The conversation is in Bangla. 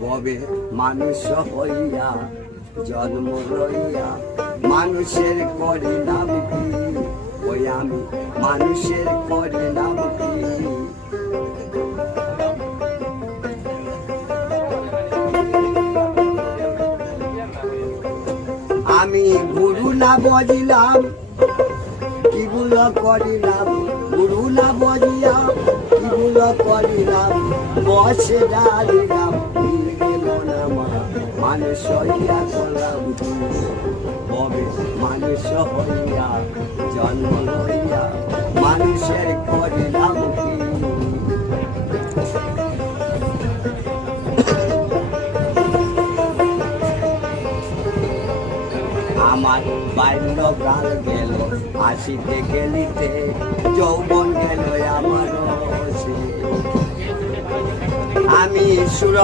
কবে মানুষ হইয়া জন্ম লইয়া মানুষের করিলাম কি, ওই আমি মানুষের করিলাম কি। আমি গুরু না বজিলাম কি ভুল করিলাম, গুরু না বজিয়া কি ভুল করিলাম, বসে ডালিলাম গেল না মা মানুষ হইয়া করলাম কি। কবে মানুষ হইয়া জন্ম লইয়া মানুষের করিলাম কি। আমার বাল্যকাল গেল আসিতে গেলিতে, যৌবন গেল আমার আমি সুর